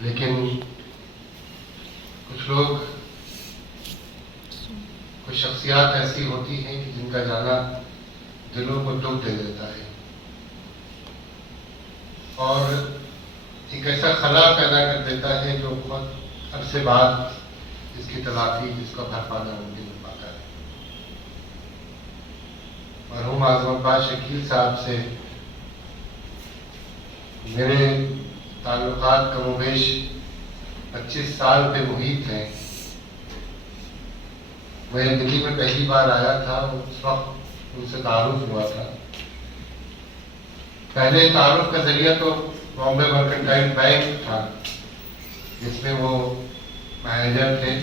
لیکن کچھ لوگ، کچھ شخصیات ایسی ہوتی ہیں کہ جن کا جانا دلوں کو دکھ دے دیتا ہے اور ایک ایسا خلا پیدا کر دیتا ہے جو بہت عرصے بعد اس کی تلافی، جس کا بھر پانا ممکن ہو پاتا ہے۔ مرحوم اعظم عباس شکیل صاحب سے میرے تعلقات کم و بیش 25 سال پہ محیط ہیں۔ میں دلی میں پہلی بار آیا تھا، اس وقت ان سے تعارف ہوا تھا۔ پہلے تعارف کا ذریعہ تو بامبے مرکنٹائل بینک تھا، جس میں وہ مینیجر تھے۔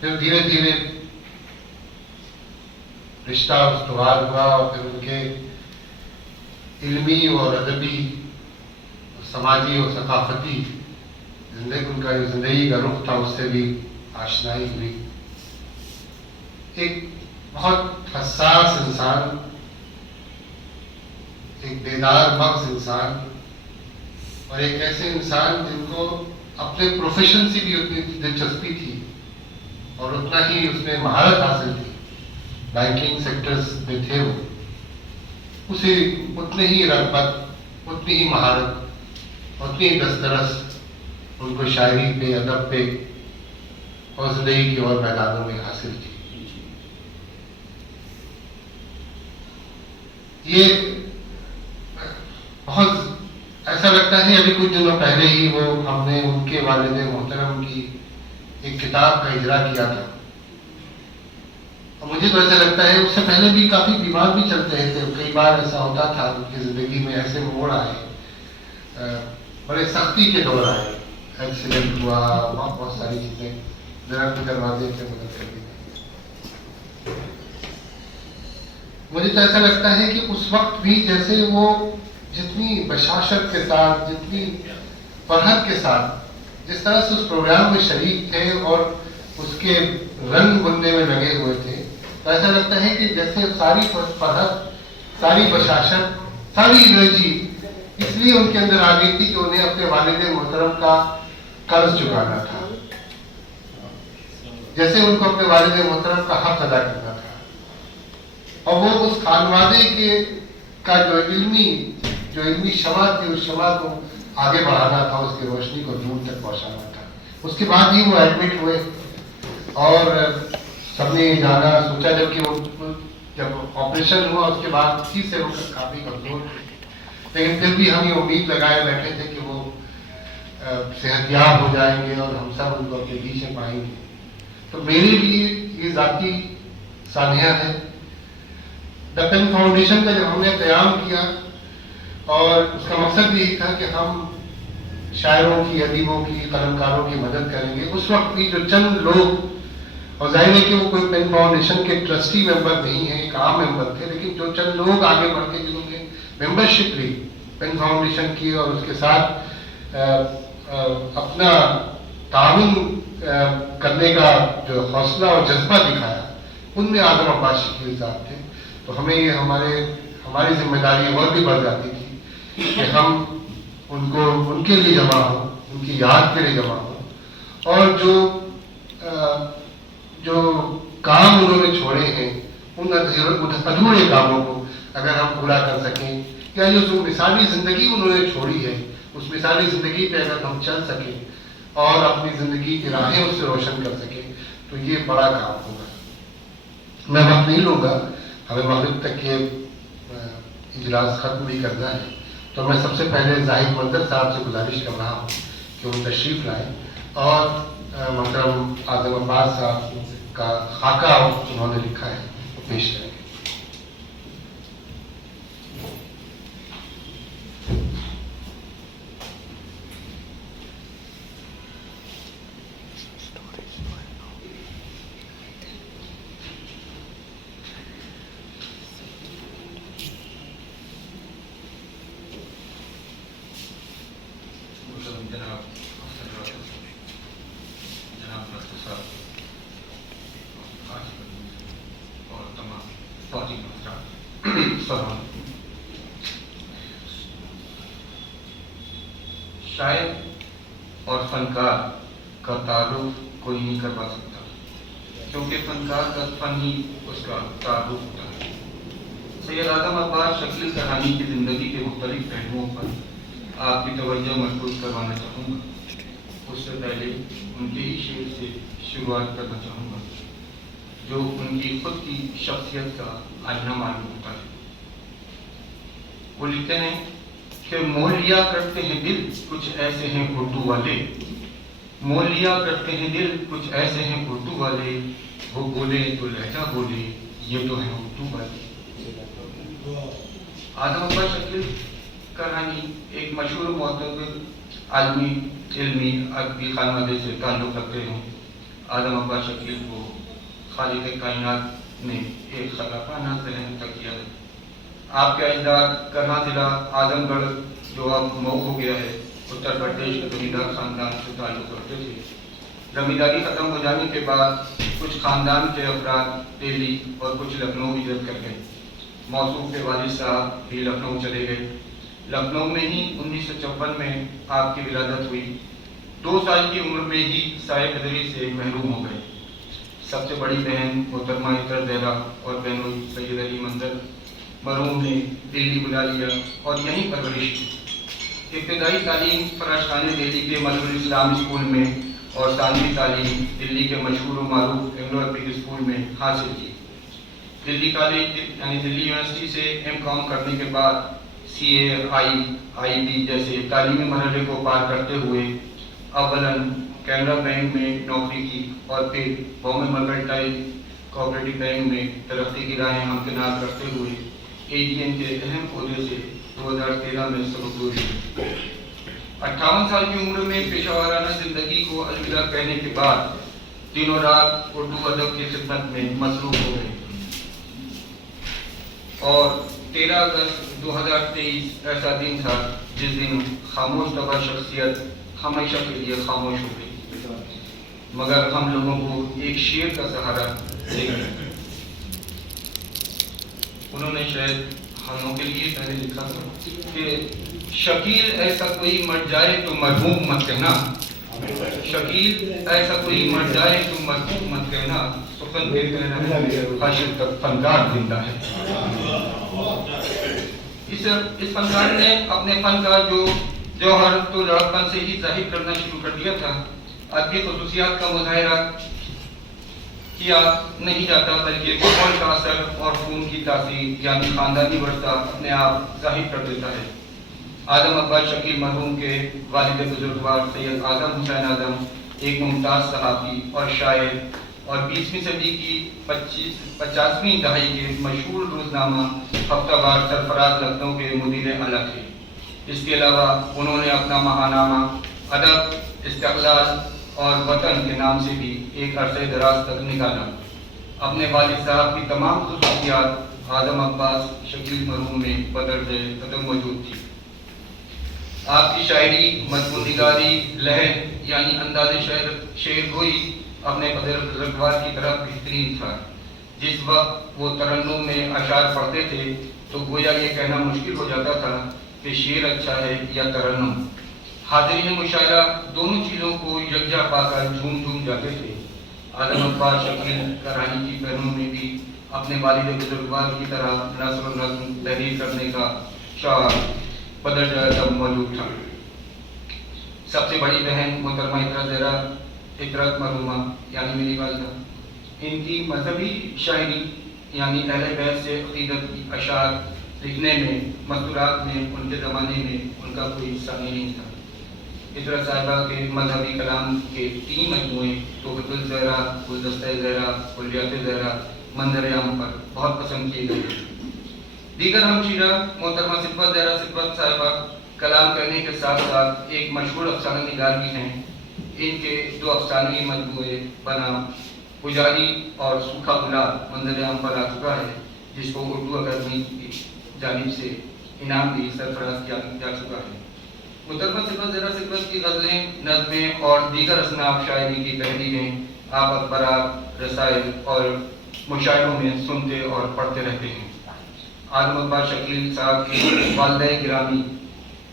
پھر دھیرے دھیرے رشتہ استوار ہوا اور پھر ان کے علمی اور ادبی، سماجی اور ثقافتی ان کا زندگی کا رخ تھا، اس سے بھی آشنائی ہوئی۔ ایک بہت حساس انسان، ایک بیدار مغز انسان، اور ایک ایسے انسان جن کو اپنے پروفیشن سے بھی اتنی دلچسپی تھی اور اتنا ہی اس میں مہارت حاصل تھی، بینکنگ سیکٹرز میں تھے وہ، اسے اتنی ہی رغبت، اتنی ہی مہارت، اتنی ہی دسترس ان کو شاعری پہ، ادب پہ اور زندگی کے اور میدانوں میں حاصل تھی۔ یہ بہت ایسا لگتا ہے، ابھی کچھ دنوں پہلے ہی وہ ہم نے ان کے والد محترم کی ایک کتاب کا اجرا کیا تھا، اور مجھے تو ایسا لگتا ہے اس سے پہلے بھی کافی بیمار بھی چلتے رہے تھے۔ کئی بار ایسا ہوتا تھا ان کی زندگی میں، ایسے موڑ آئے، بڑے سختی کے دور آئے، ایکسیڈنٹ ہوا، بہت ساری چیزیں درخت کے دروازے سے مدد کر دی۔ مجھے تو ایسا لگتا ہے کہ اس وقت بھی جیسے وہ جتنی بشاشت کے ساتھ، جتنی فرحت کے ساتھ جس طرح سے اس پروگرام میں شریک تھے اور اس کے رنگ بننے میں لگے ہوئے تھے، تو ایسا لگتا ہے کہ جیسے ساری فرحت، ساری بشاشت، ساری انرجی اس لیے ان کے اندر آ گئی تھی کہ انہیں اپنے والد محترم کا قرض چکانا تھا، جیسے ان کو اپنے والد محترم کا حق ادا کرنا تھا، اور وہ اس خانوادے کے کا جو علمی شمع تھی، اس شمع کو آگے بڑھانا تھا، اس کی روشنی کو دور تک پہنچانا تھا۔ اس کے بعد ہی وہ ایڈمٹ ہوئے اور سب نے جانا سوچا، جب آپریشن ہوا اس کے بعد ہی سے وہ کافی کمزور تھے، لیکن پھر بھی ہم یہ امید لگائے بیٹھے تھے کہ وہ صحت یاب ہو جائیں گے اور ہم سب ان کو اپنے بیچ میں پائیں گے۔ تو میرے لیے یہ ذاتی سانحہ ہے۔ دا پین فاؤنڈیشن کا جب ہم نے قیام کیا، اور اس کا مقصد یہی تھا کہ ہم شاعروں کی، ادیبوں کی، قلمکاروں کی مدد کریں گے، اس وقت بھی جو چند لوگ، اور ظاہر ہے کہ وہ کوئی پین فاؤنڈیشن کے ٹرسٹی ممبر نہیں ہیں، ایک عام ممبر تھے، لیکن جو چند لوگ آگے بڑھ کے جنہوں نے ممبرشپ لی پین فاؤنڈیشن کی اور اس کے ساتھ اپنا تعاون کرنے کا جو حوصلہ اور جذبہ دکھایا، ان میں اعظم عباس شکیل صاحب تھے۔ تو ہمیں یہ ہماری ذمہ داری اور بھی بڑھ جاتی تھی کہ ہم ان کے لیے جمع ہوں، ان کی یاد کے لیے جمع ہوں، اور جو کام انہوں نے چھوڑے ہیں ان ادھورے کاموں کو اگر ہم پورا کر سکیں، یا جو مثالی زندگی انہوں نے چھوڑی ہے اس مثالی زندگی پہ اگر ہم چل سکیں اور اپنی زندگی کی راہیں اس سے روشن کر سکیں تو یہ بڑا کام ہوگا۔ میں وقت نہیں لوں گا، ہمیں مغرب تک یہ اجلاس ختم بھی کرنا ہے، تو میں سب سے پہلے زاہد منظر صاحب سے گزارش کر رہا ہوں کہ وہ تشریف لائیں اور محترم اعظم عباس صاحب کا خاکہ انہوں نے لکھا ہے وہ پیش کریں۔ شاعر اور فنکار کا تعارف کوئی نہیں کروا سکتا، کیونکہ فنکار کا فن ہی اس کا تعارف ہوتا ہے۔ سید اعظم عباس شکیل کرانی کی زندگی کے مختلف پہلوؤں پر آپ کی توجہ مرکوز کروانا چاہوں گا۔ اس سے پہلے ان کے ہی شعر سے شروعات کرنا چاہوں گا، جو ان کی خود کی شخصیت کا آئینہ معلوم ہوتا ہے۔ وہ لکھتے ہیں کہ مول لیا کرتے ہیں دل کچھ ایسے ہیں اردو والے، مول لیا کرتے ہیں دل کچھ ایسے ہیں اردو والے، وہ بولے تو لہجہ بولے یہ تو ہیں اردو والے۔ اعظم عباس شکیل کرانی ایک مشہور معتبر عالمی علمی ادبی خانوادے سے تعلق رکھتے ہیں۔ اعظم عباس شکیل کو خالق کائنات نے ایک خلاقانہ ذہن عطا کیا ہے۔ آپ کے اجداد کرنا ضلع اعظم گڑھ جو اب مئو ہو گیا ہے، اتر پردیش کے زمیندار خاندان سے تعلق رکھتے تھے۔ زمینداری ختم ہو جانے کے بعد کچھ خاندان کے افراد دہلی اور کچھ لکھنؤ ہجرت کر گئے۔ موصوف کے والد صاحب بھی لکھنؤ چلے گئے۔ لکھنؤ میں ہی 1954 میں آپ کی ولادت ہوئی۔ 2 سال کی عمر میں ہی سائے قدری سے محروم ہو گئے۔ سب سے بڑی بہن محترمہ عطرت زہرا اور بہنوئی سید علی منظر مرحوم نے دلی بلا لیا اور یہیں پرورش کی۔ ابتدائی تعلیم فراش خان دہلی کے مدرسہ الاسلام اسکول میں اور ثانوی تعلیم دلی کے مشہور و معروف اینگلو عربک اسکول میں حاصل کی۔ دلی کالج یعنی دلی یونیورسٹی سے M.Com کرنے کے بعد CA IIT جیسے تعلیمی مرحلے کو پار کرتے ہوئے اولاً کینرا بینک میں نوکری کی اور پھر بامبے مرکنٹائل کوآپریٹو بینک میں ترقی کی راہیں ہمکنار کرتے ہوئے ADN کے اہم عہدے سے 2013 میں سبکدوش ہوئے۔ 58 سال کی عمر میں پیشہ ورانہ زندگی کو الوداع کہنے کے بعد دن و رات اردو ادب کی خدمت میں مصروف ہو گئے اور 13 اگست 2023 ایسا دن تھا جس دن خاموش طبع شخصیت ہمیشہ کے لیے خاموش ہو گئی، مگر ہم لوگوں کو ایک شعر کا سہارا دے گئے۔ انہوں نے شاید ہم کے لیے پہلے لکھا تھا کہ شکیل ایسا کوئی مر جائے تو مرحوم مت کہنا، شکیل ایسا کوئی مر جائے تو مرحوم مت کہنا، سخن پھر کہنا حشر تک فنکار زندہ ہے۔ اس فنکار نے اپنے فن کا جو جوہر تو لڑکپن سے ہی ظاہر کرنا شروع کر دیا تھا۔ ادبی خصوصیات کا مظاہرہ کیا نہیں جاتا، بلکہ ماحول کا اثر اور خون کی تاثیر یعنی خاندانی ورثہ اپنے آپ ظاہر کر دیتا ہے۔ اعظم عباس شکیل مرحوم کے والد بزرگوار سید اعظم حسین اعظم ایک ممتاز صحافی اور شاعر اور 20ویں صدی کی 50ویں دہائی کے مشہور روزنامہ ہفتہ وار سرفراز لکھنؤ کے مدیر اعلیٰ تھے۔ اس کے علاوہ انہوں نے اپنا ماہنامہ ادب، استقلال اور وطن کے نام سے بھی ایک عرصے دراز تک نکالا۔ اپنے والد صاحب کی تمام خصوصیات اعظم عباس شکیل مرحوم میں بدرجہ قدم موجود تھی۔ آپ کی شاعری، مضمون نگاری، لہر یعنی انداز شعر گوئی اپنے بزرگوار کی طرح بہترین تھا۔ جس وقت وہ ترنم میں اشعار پڑھتے تھے تو گویا یہ کہنا مشکل ہو جاتا تھا کہ شعر اچھا ہے یا ترنم۔ حاضرین مشاعرہ دونوں چیزوں کو یکجا پا کر جھوم جاتے تھے۔ اعظم عباس شکیل کرانی کی بہنوں میں بھی اپنے والد بزرگوار کی طرح نثر و نظم تحریر کرنے کا شعور بدرجہ قدم موجود تھا۔ سب سے بڑی بہن محترمہ عطرت زہرا عطرت مرحومہ یعنی میری والدہ، ان کی مذہبی شاعری یعنی اہل بیت سے عقیدت کی اشعار لکھنے میں، مستورات میں ان کے زمانے میں ان کا کوئی ثانی نہیں تھا۔ عطرت صاحبہ کے مذہبی کلام کے 3 مجموعے تحفۃ الزہرا، گلدستہ زہرا، کلیات زہرا منظر عام پر بہت پسند کیے گئے۔ دیگر ہمشیرہ محترمہ صفت زہرا صفت صاحبہ کلام کرنے کے ساتھ ساتھ ایک مشہور افسانہ نگار بھی ہیں۔ ان کے 2 افسانوی مجموعے بنام پجاری اور سوکھا گلاب منظر عام پر آ چکا ہے، جس کو اردو اکیڈمی کی جانب سے انعام بھی سرفراز کیا جا چکا ہے۔ محترمہ صفت زہرا صفت کی غزلیں، نظمیں اور دیگر اصناف شاعری کی تحریریں آپ اخبارات، رسائل اور مشاعروں میں سنتے اور پڑھتے رہتے ہیں۔ اعظم عباس شکیل صاحب کی والدہ گرامی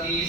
30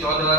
14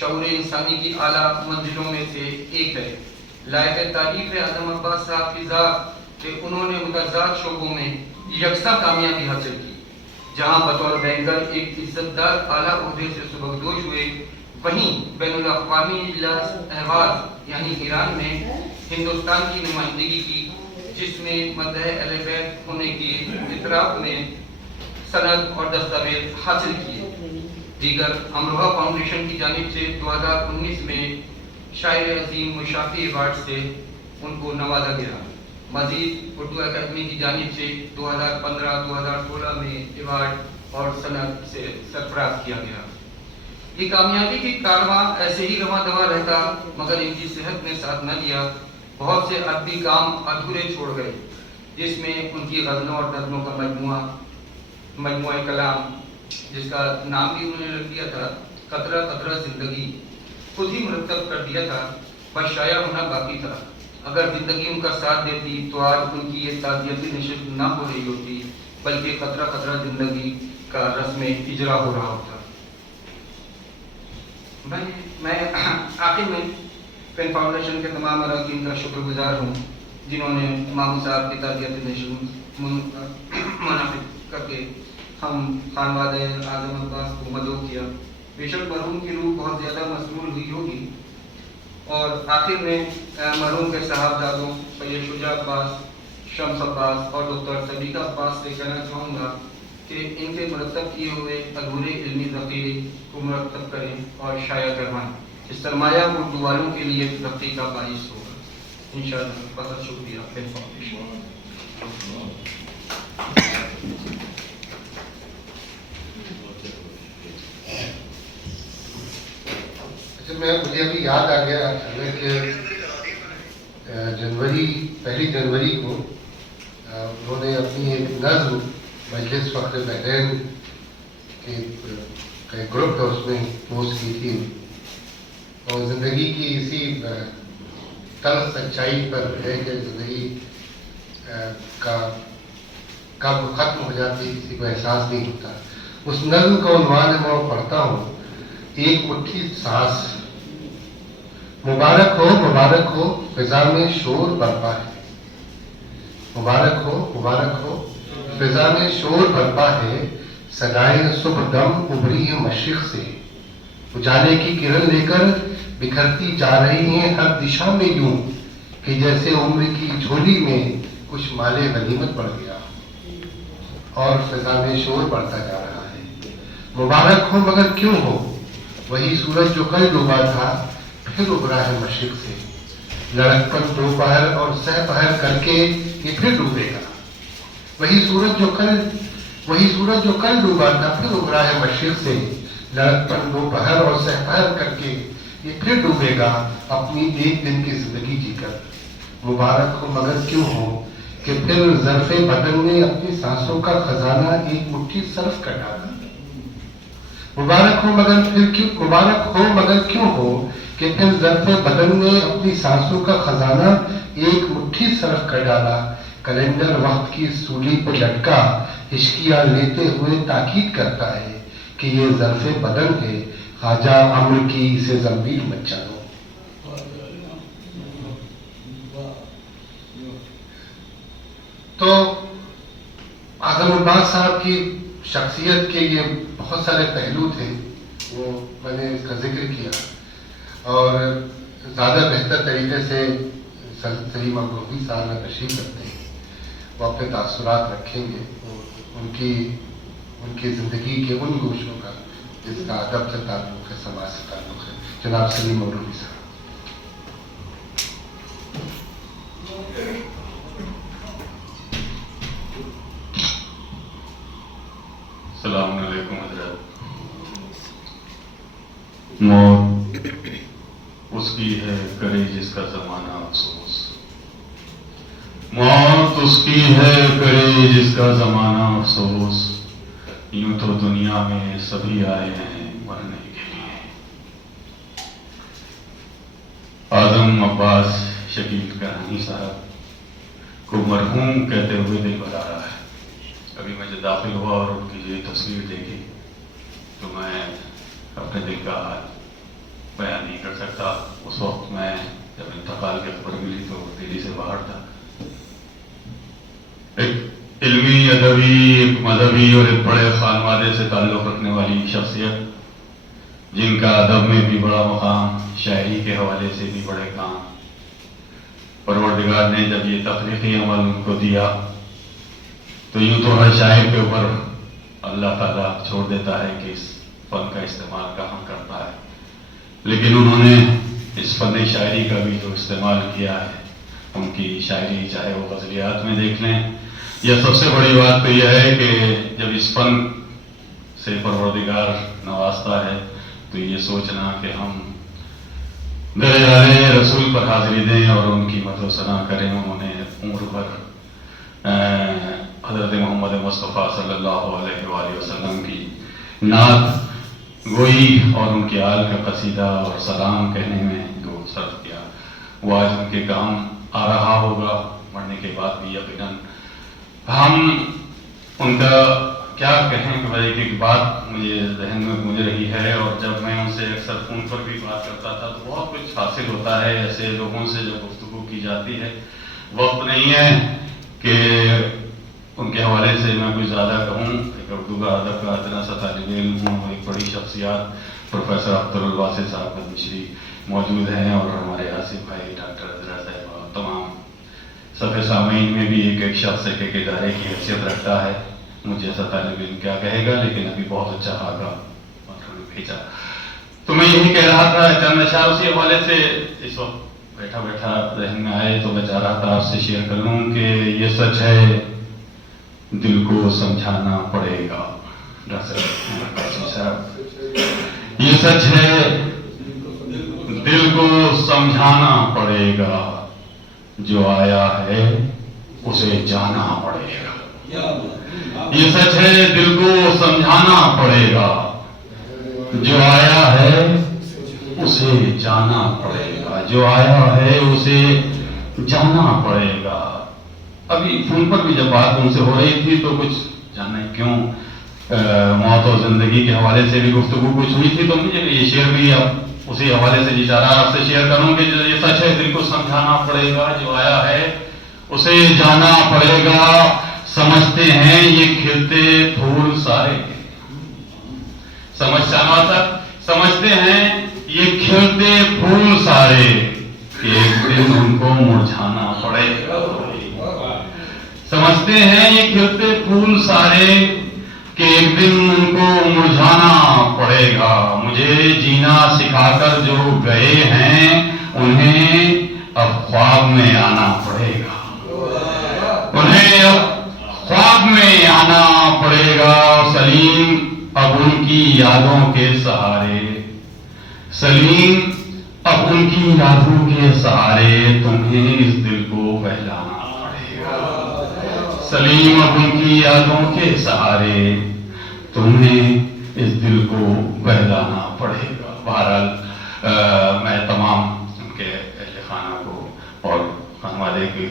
شعور انسانی کی اعلیٰ منزلوں میں سے ایک ہے۔ لائق تعریف ہے اعظم عباس صاحب کی ذات کہ انہوں نے متضاد شعبوں میں یکساں کامیابی حاصل کی۔ جہاں بطور بینکر ایک عزت دار اعلیٰ عہدے سے سبکدوش ہوئے، وہیں بین الاقوامی احواز یعنی ایران میں ہندوستان کی نمائندگی کی، جس میں مدح اہل بیت ہونے کی اعتراف میں سند اور دستاویز حاصل کیے۔ دیگر امروہہ فاؤنڈیشن کی جانب سے 2019 میں شاعر عظیم مشافی ایوارڈ سے ان کو نوازا گیا۔ مزید اردو اکیڈمی کی جانب سے 2015-2016 میں ایوارڈ اور سند سے سرفراز کیا گیا۔ یہ کامیابی کی کارواں ایسے ہی رواں دواں رہتا مگر ان کی صحت نے ساتھ نہ دیا۔ بہت سے ادبی کام ادھورے چھوڑ گئے، جس میں ان کی غزلوں اور نظموں کا مجموعہ کلام، جس کا نام بھی انہوں نے رکھ دیا تھا قطرہ قطرہ زندگی، خود ہی مرتب کر دیا تھا، بس شائع ہونا باقی تھا۔ اگر زندگی ان کا ساتھ دیتی تو آج ان کی یہ تعزیتی نشست نہ ہو رہی ہوتی، بلکہ قطرہ قطرہ زندگی کا رسم اجرا ہو رہا ہوتا۔ میں آخر میں پین فاؤنڈیشن کے تمام اراکین کا شکر گزار ہوں، جنہوں نے ماموں صاحب کی تعزیتی نشست منعقد کر کے ہم خانوادہ اعظم عباس کو مدعو کیا۔ بے شک مرحوم کی روح بہت زیادہ مسرور ہوئی ہوگی، اور آخر میں مرحوم کے صاحبزادوں سید شجاع عباس، شمس عباس اور ڈاکٹر صدیقہ عباس سے کہنا چاہوں گا کہ ان کے مرتب کیے ہوئے ادھورے علمی ذخیرے کو مرتب کریں اور شائع کروائیں۔ اس سرمایہ اردو والوں کے لیے ترقی کا باعث ہوگا انشاءاللہ۔ بہت شکریہ پین فاؤنڈیشن۔ مجھے ابھی یاد آ گیا کہ پہلی جنوری کو انہوں نے اپنی ایک نظم مجلس فخر بحرین کے ایک گروپ تھا، اس میں پوسٹ کی تھی، اور زندگی کی اسی تلخ سچائی پر ہے کہ زندگی کا کب ختم ہو جاتی کسی کو احساس نہیں ہوتا۔ اس نظم کا عنوان ہے، میں پڑھتا ہوں، ایک مٹھی سانس۔ مبارک ہو فضا میں شور برپا ہے، مبارک ہو فضا میں شور برپا ہے، صدائیں صبح دم ابری ہے مشرق سے، اجالے کی کرن لے کر بکھرتی جا رہی ہیں ہر دشا میں یوں کہ جیسے عمر کی جھولی میں کچھ مالے غنیمت پڑ گیا، اور فضا میں شور بڑھتا جا رہا ہے۔ مبارک ہو مگر کیوں ہو، وہی سورج جو کل ڈوبا تھا پھر ابھرا ہے مشرق سے، لڑکپن دوپہر اور سہ پہر کر کے یہ پھر ڈوبے گا۔ وہی سورج جو کل ڈوبا تھا پھر ابھرا ہے مشرق سے، لڑکپن دوپہر اور سہ پہر کر کے یہ پھر ڈوبے گا اپنی ایک دن کی زندگی جی کر۔ مبارک ہو مگر کیوں ہو کہ پھر ظرف بدن نے اپنی سانسوں کا خزانہ ایک مٹھی صرف کر ڈالا۔ مبارک ہو مگر کیوں ہو کہ پھر ظرف بدن نے اپنی سانسوں کا خزانہ ایک مٹھی صرف کر ڈالا۔ کیلنڈر وقت کی سولی پر لٹکا ہچکیاں لیتے ہوئے تاکید کرتا ہے کہ یہ ظرف بدن ہے، خواجہ امر کی اسے زنبیل مت چلو۔ تو اعظم عباس صاحب کی شخصیت کے یہ بہت سارے پہلو تھے، وہ میں نے اس کا ذکر کیا، اور زیادہ بہتر طریقے سے سلیم امروہی صاحب میں تشریف رکھتے ہیں، وہ اپنے تاثرات رکھیں گے، ان کی زندگی کے ان گوشوں کا جس کا ادب سے تعلق ہے، سماج سے تعلق ہے۔ جناب سلیم امروہی صاحب۔ السلام علیکم حضرت۔ موت اس کی ہے کرے جس کا زمانہ افسوس، موت اس کی ہے کرے جس کا زمانہ افسوس، یوں تو دنیا میں سبھی آئے ہیں مرنے کے لیے۔ اعظم عباس شکیل کرانی صاحب کو مرحوم کہتے ہوئے دل بھر رہا ہے۔ ابھی میں جب داخل ہوا اور ان کی یہ تصویر دیکھی تو میں اپنے دل کا حال بیان نہیں کر سکتا. اس وقت میں جب انتقال کی خبر ملی تو دہلی سے باہر تھا. ایک علمی، ادبی، ایک مذہبی اور ایک بڑے خانوادے سے تعلق رکھنے والی شخصیت، جن کا ادب میں بھی بڑا مقام، شاعری کے حوالے سے بھی بڑے کام. پروردگار نے جب یہ تخلیقی عمل ان کو دیا تو یوں تو ہر شاعر کے اوپر اللہ تعالیٰ چھوڑ دیتا ہے کہ اس فن کا استعمال کہاں کرتا ہے، لیکن انہوں نے اس فن شاعری کا بھی جو استعمال کیا ہے، ان کی شاعری چاہے وہ غزلیات میں دیکھ لیں، یا سب سے بڑی بات تو یہ ہے کہ جب اس فن سے پروردگار نوازتا ہے تو یہ سوچنا کہ ہم درجہ رسول پر حاضری دیں اور ان کی مدح و ثنا کریں. انہوں نے عمر بھر حضرت محمد مصطفیٰ صلی اللہ علیہ وآلہ وسلم کی نعت گوئی اور ان کے آل کا قصیدہ اور سلام کہنے میں جو صرف کیا، وہ آج ان کے کام آ رہا ہوگا مرنے کے بعد بھی یقیناً. ہم ان کا کیا کہیں کہ بھائی ایک بات مجھے ذہن میں گونج رہی ہے، اور جب میں ان سے اکثر فون پر بھی بات کرتا تھا تو بہت کچھ حاصل ہوتا ہے. ایسے لوگوں سے جب گفتگو کی جاتی ہے، وقت نہیں ہے کہ ان کے حوالے سے میں کچھ زیادہ کہوں. ایک اردو کا ادب کا اتنا سا طالب علم ہوں، ایک بڑی شخصیات پروفیسر اختر الباسط صاحب پدمشری موجود ہیں، اور ہمارے آصف بھائی، ڈاکٹر عزرا صاحب، اور تمام صفحے سامعین میں بھی ایک ایک شخص ایک ادارے کی حیثیت رکھتا ہے. مجھے ایسا طالب علم کیا کہے گا، لیکن ابھی بہت اچھا آگا بھیجا. تو میں یہی کہہ رہا تھا چند اشعار اسی حوالے سے اس وقت بیٹھا بیٹھا ذہن میں آئے تو میں چاہ رہا تھا آپ سے شیئر کر لوں کہ یہ سچ ہے دل کو سمجھانا پڑے گا. یہ سچ ہے دل کو سمجھانا پڑے گا، جو آیا ہے اسے جانا پڑے گا. یہ سچ ہے دل کو سمجھانا پڑے گا، جو آیا ہے اسے جانا پڑے گا، جو آیا ہے اسے جانا پڑے گا. ابھی فون پر بھی جب بات ان سے ہو رہی تھی تو کچھ جانے کیوں موت اور زندگی کے حوالے سے بھی گفتگو کچھ ہوئی تھی، تو مجھے یہ شعر بھی اب اسی حوالے سے اشارہ آپ سے شیئر کروں کہ یہ سچ ہے دل کو سمجھانا پڑے گا، جو آیا ہے اسے جانا پڑے گا. سمجھتے ہیں یہ کھلتے پھول سارے، سمجھتے ہیں یہ کھلتے پھول سارے، کہ ایک دن ان کو مرجھانا پڑے گا. سمجھتے ہیں یہ کھلتے پھول سارے، کہ ایک دن ان کو مرجھانا پڑے گا. مجھے جینا سکھا کر جو گئے ہیں، انہیں اب خواب میں آنا پڑے گا. انہیں اب خواب میں آنا پڑے گا. سلیم اب ان کی یادوں کے سہارے، سلیم اب ان کی یادوں کے سہارے، تمہیں اس دل کو بہلانا پڑے گا. سلیم اب ان کی یادوں کے سہارے، تمہیں اس دل کو بہلانا پڑے گا. بہرحال میں تمام ان کے اہل خانہ کو اور خانوادے کی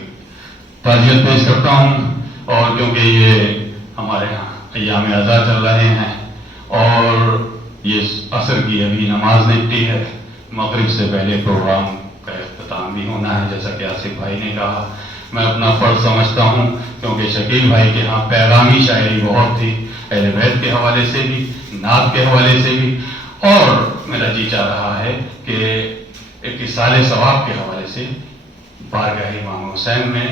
تعزیت پیش کرتا ہوں، اور کیونکہ یہ ہمارے ہاں ایام عزا چل رہے ہیں اور یہ عصر کی ابھی نماز نکلی ہے، مغرب سے پہلے پروگرام کا اختتام بھی ہونا ہے. جیسا کہ آصف بھائی نے کہا، میں اپنا فرض سمجھتا ہوں کیونکہ شکیل بھائی کے ہاں پیغامی شاعری بہت تھی، اہل بیت کے حوالے سے بھی، نعت کے حوالے سے بھی، اور میرا جی چاہ رہا ہے کہ ایک اصال ثواب کے حوالے سے بارگاہ امام حسین میں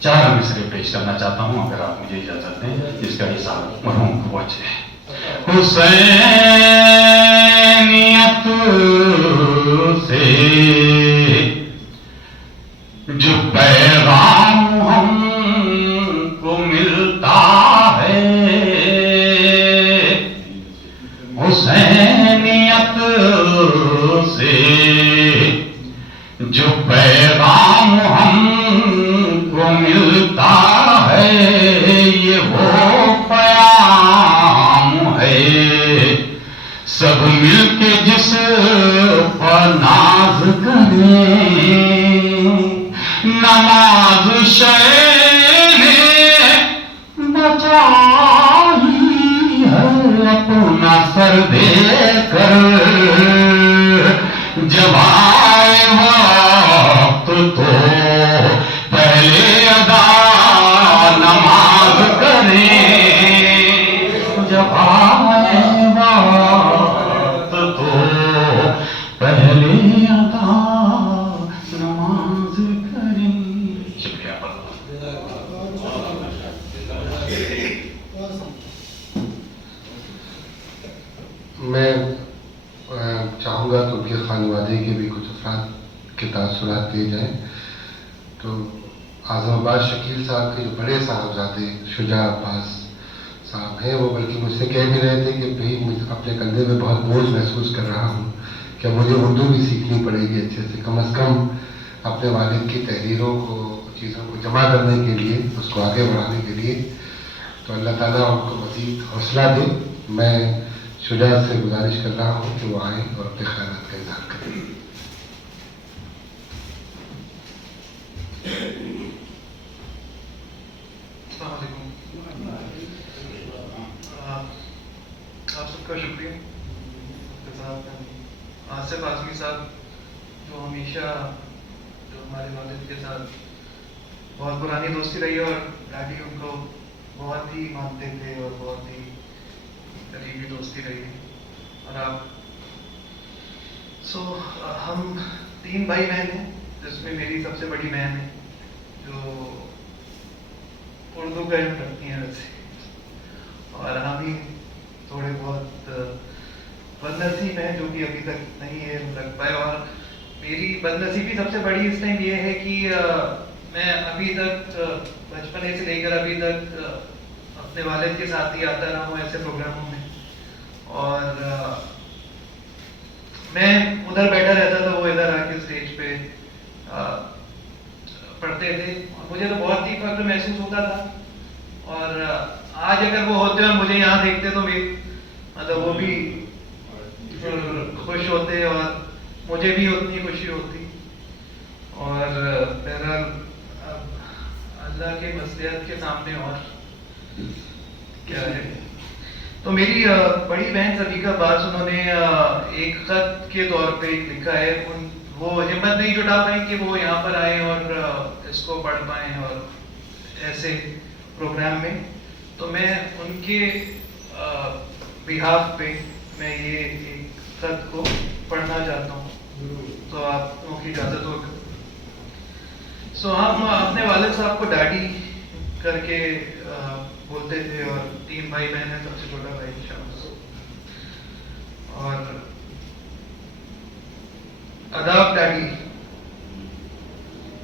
4 مصرے پیش کرنا چاہتا ہوں، اگر آپ مجھے اجازت دیں، جس کا حساب مرحوم کو پہنچے. حسینیت سے جو پیغام ہم کو ملتا ہے، حسینیت سے جو پیغام ہم کو ملتا ہے، یہ وہ پیام ہے سب مل کے جس پر ناز کریں. نماز شے نے بچائی ہے اپنا سر دے کر، افراد کے تاثرات دیے جائیں. تو اعظم آباد شکیل صاحب کے جو بڑے صاحبزادے شجاع عباس صاحب ہیں، وہ بلکہ مجھ سے کہہ بھی رہے تھے کہ بھائی مجھے اپنے کندھے میں بہت بوجھ محسوس کر رہا ہوں کہ مجھے اردو بھی سیکھنی پڑے گی اچھے سے، کم از کم اپنے والد کی تحریروں کو، چیزوں کو جمع کرنے کے لیے، اس کو آگے بڑھانے کے لیے. تو اللہ تعالیٰ ان کو مزید حوصلہ دے. میں شجاع سے گزارش کر رہا ہوں کہ وہ آئیں اور اپنے خیالات کا اظہار کریں. السلام علیکم. آپ سب کا شکریہ. آصف اعظمی صاحب جو ہمیشہ ہمارے والد کے ساتھ بہت پرانی دوستی رہی اور ڈیڈی ان کو بہت ہی مانتے تھے اور بہت ہی قریبی دوستی رہی. اور آپ ہم 3 بھائی بہن ہیں، جس میں میری سب سے بڑی بہن ہے جو اردو کا علم رکھتی ہیں ویسے، اور ہم ہی تھوڑے بہت بدنصیب ہیں جو کہ ابھی تک نہیں ہے رکھ پائے. اور میری بدنصیبی سب سے بڑی اس ٹائم یہ ہے کہ میں ابھی تک بچپنے سے لے کر ابھی تک اپنے والد کے ساتھ ہی آتا رہا ہوں ایسے پروگراموں میں. اور میں ادھر بیٹھا رہتا تھا، وہ ادھر آ کے اسٹیج پہ پڑھتے تھے اور مجھے تو بہت ہی فخر محسوس ہوتا تھا. اور آج اگر وہ ہوتے اور مجھے یہاں دیکھتے تو مطلب وہ بھی خوش ہوتے اور مجھے بھی اتنی خوشی ہوتی. اور بہرحال اللہ کے مصلحت کے سامنے اور کیا ہے. تو میری بڑی بہن صدیقہ عباس، انہوں نے ایک خط کے طور پہ لکھا ہے. وہ ہمت نہیں جٹا پائیں کہ وہ یہاں پر آئیں اور اس کو پڑھ پائیں اور ایسے پروگرام میں. تو میں ان کے بہاف پہ میں یہ ایک خط کو پڑھنا چاہتا ہوں، تو آپ لوگوں کی اجازت ہوگی. ہم اپنے والد صاحب کو ڈیڈی کر کے بولتے تھے اور 3 بھائی بہن ہیں، سب سے چھوٹا بھائی شمس. اور آداب ڈیڈی،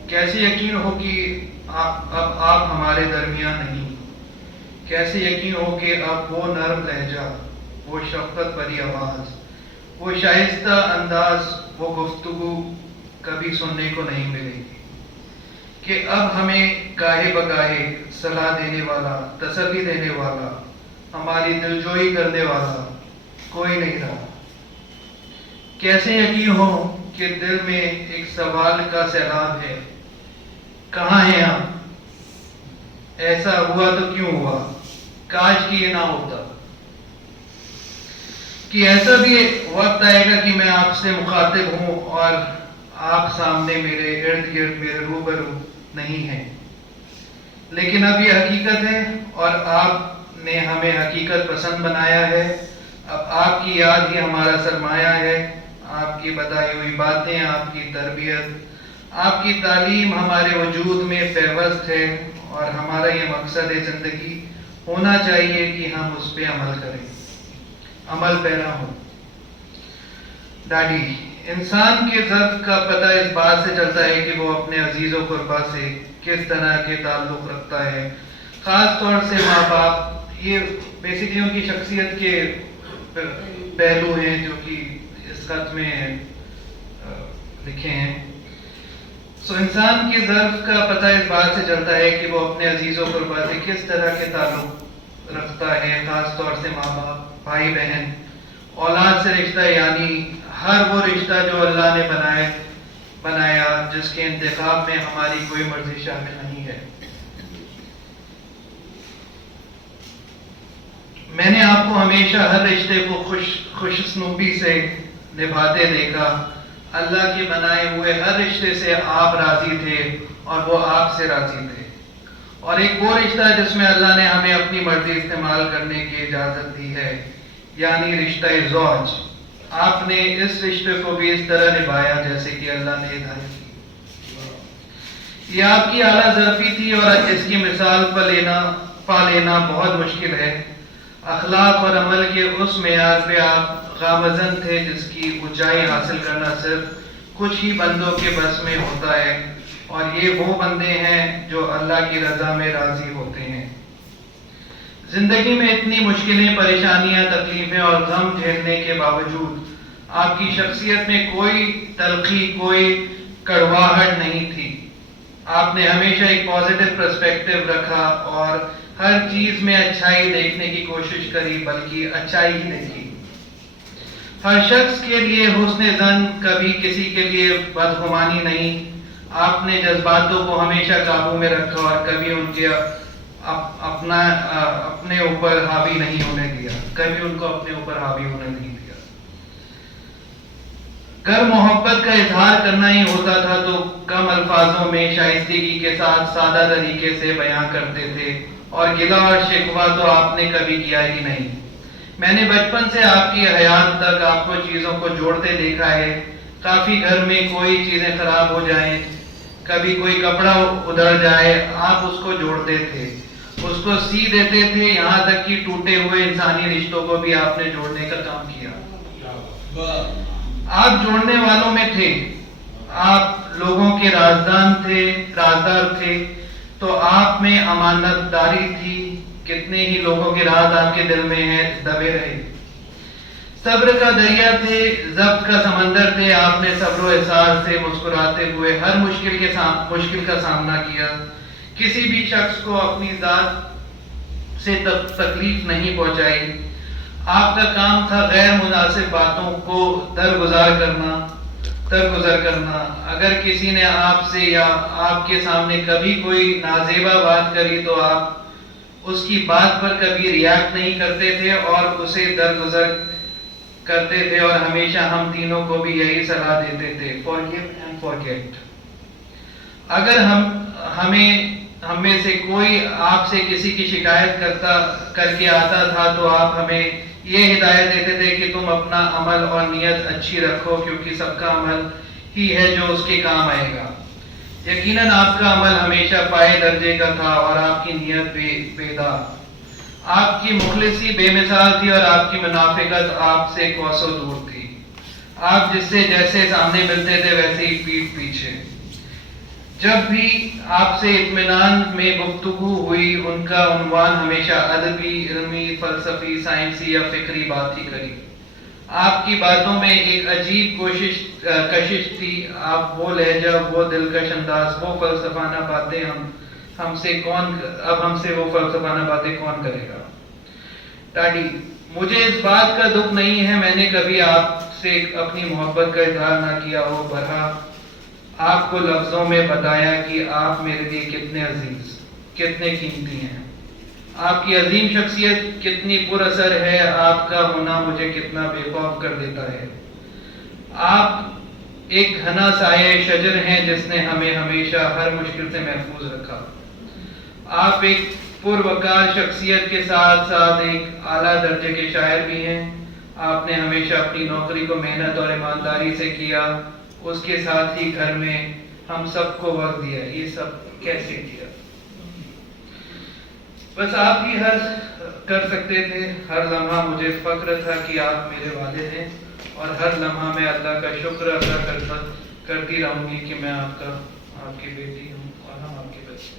کیسے یقین ہو کہ اب آپ ہمارے درمیان نہیں، کیسے یقین ہو کہ اب وہ نرم لہجہ، وہ شفقت بھری آواز، وہ شائستہ انداز، وہ گفتگو کبھی سننے کو نہیں ملے گی کہ اب ہمیں گاہے بگاہے صلاح دینے والا، تسلی دینے والا، ہماری دلجوئی کرنے والا کوئی نہیں رہا. کیسے یقین ہو کہ دل میں ایک سوال کا سیلاب ہے، کہاں ہیں ہم؟ ایسا ہوا تو کیوں ہوا؟ کاش کہ یہ نہ ہوتا. کہ ایسا بھی وقت آئے گا کہ میں آپ سے مخاطب ہوں اور آپ سامنے میرے ارد گرد میرے روبرو نہیں ہیں، لیکن اب یہ حقیقت ہے اور آپ نے ہمیں حقیقت پسند بنایا ہے. اب آپ کی یاد ہی ہمارا سرمایہ ہے. آپ کی بتائی ہوئی باتیں، آپ کی تربیت، آپ کی تعلیم ہمارے وجود میں پیوست ہے اور ہمارا یہ مقصد زندگی ہونا چاہیے کہ ہم اس پہ عمل کریں، عمل پیرا ہوں. ڈیڈی، انسان کے ضعف کا پتہ اس بات سے چلتا ہے کہ وہ اپنے عزیز و قربا سے کس طرح کے تعلق رکھتا ہے، خاص طور سے ماں باپ. یہ بیسیکلی ان کی شخصیت کے پہلو ہیں جو کہ اس خط میں لکھے ہیں. انسان کے ضعف کا پتہ اس بات سے چلتا ہے کہ وہ اپنے عزیز و قربا سے کس طرح کے تعلق رکھتا ہے، خاص طور سے ماں باپ، بھائی بہن، اولاد سے رشتہ، یعنی ہر وہ رشتہ جو اللہ نے بنایا جس کے انتخاب میں ہماری کوئی مرضی شامل نہیں ہے. میں نے آپ کو ہمیشہ ہر رشتے کو خوشنصیبی سے نبھاتے دیکھا. اللہ کے بنائے ہوئے ہر رشتے سے آپ راضی تھے اور وہ آپ سے راضی تھے. اور ایک وہ رشتہ جس میں اللہ نے ہمیں اپنی مرضی استعمال کرنے کی اجازت دی ہے، یعنی رشتہ زوج. آپ نے اس رشتے کو بھی اس طرح نبھایا جیسے کہ اللہ نے ہدایت کی. یہ آپ کی اعلیٰ ظرفی تھی اور اس کی مثال پا لینا بہت مشکل ہے. اخلاق اور عمل کے اس معیار پہ آپ گامزن تھے جس کی اونچائی حاصل کرنا صرف کچھ ہی بندوں کے بس میں ہوتا ہے، اور یہ وہ بندے ہیں جو اللہ کی رضا میں راضی ہوتے ہیں۔ زندگی میں اتنی مشکلیں، پریشانیاں، تکلیفیں اور غم جھیلنے کے باوجود آپ کی شخصیت میں کوئی تلخی، کوئی کڑواہٹ نہیں تھی۔ آپ نے ہمیشہ ایک پازیٹیو پرسپیکٹو رکھا اور ہر چیز میں اچھائی دیکھنے کی کوشش کری، بلکہ اچھائی ہی دیکھی۔ ہر شخص کے لیے حسن ظن، کبھی کسی کے لیے بدگمانی نہیں۔ آپ نے جذباتوں کو ہمیشہ قابو میں رکھا اور کبھی ان کے اپنے اوپر حاوی نہیں ہونے دیا، کبھی ان کو اپنے اوپر حاوی ہونے نہیں دیا۔ گر محبت کا اظہار کرنا ہی ہوتا تھا تو کم الفاظوں میں شائستگی کے ساتھ سادہ طریقے سے بیان کرتے تھے، اور گلہ اور شکوہ تو آپ نے کبھی کیا ہی نہیں۔ میں نے بچپن سے آپ کی حیات تک آپ کو چیزوں کو جوڑتے دیکھا ہے۔ کافی گھر میں کوئی چیزیں خراب ہو جائیں، کبھی کوئی کپڑا ادھڑ جائے، آپ اس کو جوڑتے تھے، اس کو سی دیتے تھے، یہاں تک کہ ٹوٹے ہوئے انسانی رشتوں کو بھی آپ نے جوڑنے کا کام کیا۔ آپ جوڑنے والوں میں تھے، آپ لوگوں کے رازدار تھے، تو آپ میں امانت داری تھی۔ کتنے ہی لوگوں کے راز آپ کے دل میں ہیں، دبے رہے۔ صبر کا دریا تھے، ضبط کا سمندر تھے، آپ نے صبر و احساس سے مسکراتے ہوئے ہر مشکل کا سامنا کیا۔ کسی بھی شخص کو اپنی ذات سے تکلیف نہیں پہنچائی۔ آپ کا کام تھا غیر مناسب باتوں کو درگزر کرنا۔ اگر کسی نے آپ سے یا آپ کے سامنے کبھی کوئی نازیبا بات کری تو آپ اس کی بات پر کبھی ریاکٹ نہیں کرتے تھے اور اسے درگزر کرتے تھے، اور ہمیشہ ہم تینوں کو بھی یہی صلاح دیتے تھے، forgive and forget۔ اگر ہم میں سے کوئی آپ سے کسی کی شکایت کر کے آتا تھا تو آپ ہمیں یہ ہدایت دیتے تھے کہ تم اپنا عمل اور نیت اچھی رکھو، کیونکہ سب کا عمل ہی ہے جو اس کے کام آئے گا۔ یقیناً آپ کا عمل ہمیشہ پائے درجے کا تھا اور آپ کی نیت بیدار۔ آپ کی مخلصی بے مثال تھی اور آپ کی منافقت آپ سے کوسوں دور تھی۔ آپ جس سے جیسے سامنے ملتے تھے ویسے ہی پیٹھ پیچھے۔ جب بھی آپ سے اطمینان میں گفتگو ہوئی، ان کا عنوان ہمیشہ ادبی، علمی، فلسفی، سائنسی یا فکری بات ہی کری۔ آپ کی باتوں میں ایک عجیب کشش تھی۔ آپ وہ لہجہ، وہ دلکش انداز، وہ فلسفانہ باتیں ہم سے وہ فلسفانہ باتیں کون کرے گا؟ ڈاڈی، مجھے اس بات کا دکھ نہیں ہے، میں نے کبھی آپ سے اپنی محبت کا اظہار نہ کیا ہو، برہا آپ کو لفظوں میں بتایا کہ آپ میرے لیے کتنے عزیز، کتنے قیمتی ہیں۔ آپ کی عظیم شخصیت کتنی پر اثر ہے، آپ کا ہونا مجھے کتنا بے خوف کر دیتا ہے۔ آپ ایک گھنا سایہ شجر ہیں جس نے ہمیں ہمیشہ ہر مشکل سے محفوظ رکھا۔ آپ ایک پروقار شخصیت کے ساتھ ساتھ ایک اعلیٰ درجے کے شاعر بھی ہیں۔ آپ نے ہمیشہ اپنی نوکری کو محنت اور ایمانداری سے کیا، اس کے ساتھ ہی گھر میں ہم سب کو وقت دیا۔ یہ سب کیسے کیا؟ بس آپ ہی کر سکتے تھے۔ ہر لمحہ مجھے فخر تھا کہ آپ میرے والد ہیں، اور ہر لمحہ میں اللہ کا شکر ادا کرتی رہوں گی کہ میں آپ کی بیٹی ہوں اور ہم آپ کے بچے۔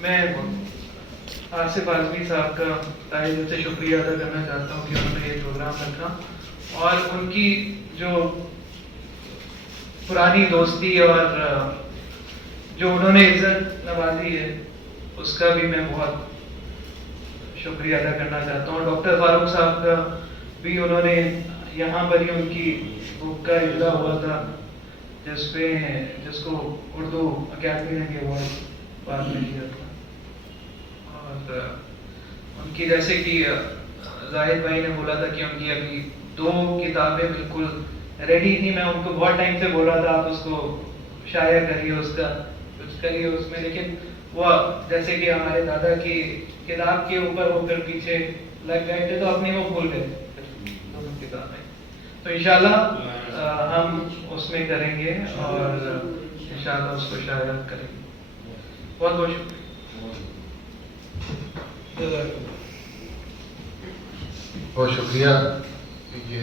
میں آصف اعظمی صاحب کا تہہ دل سے شکریہ ادا کرنا چاہتا ہوں کہ انہوں نے یہ پروگرام رکھا، اور ان کی جو پرانی دوستی اور جو انہوں نے عزت نوازی ہے اس کا بھی میں بہت شکریہ ادا کرنا چاہتا ہوں۔ ڈاکٹر فاروق صاحب کا بھی انہوں نے یہاں پر ہی ان کی بک کا اجرا ہوا تھا، جس کو اردو اکیڈمی نے بھی ایوارڈ بعد میں دیا تھا، اور ان کی جیسے کہ زاہد بھائی نے بولا تھا کہ ان کی ابھی 2 کتابیں بالکل ریڈی تھی۔ میں ان کو بہت ٹائم سے بول رہا تھا آپ اس کو شائع کریے، اس کا کچھ کریے اس میں، لیکن وہ جیسے کہ ہمارے دادا کی کتاب کے اوپر ہو کر پیچھے لگ گئے تھے تو اپنی وہ بھول گئے دونوں کتابیں۔ تو انشاءاللہ ہم اس میں کریں گے اور انشاءاللہ اس کو شائع کریں گے۔ بہت بہت شکریہ۔ بہت شکریہ کہ یہ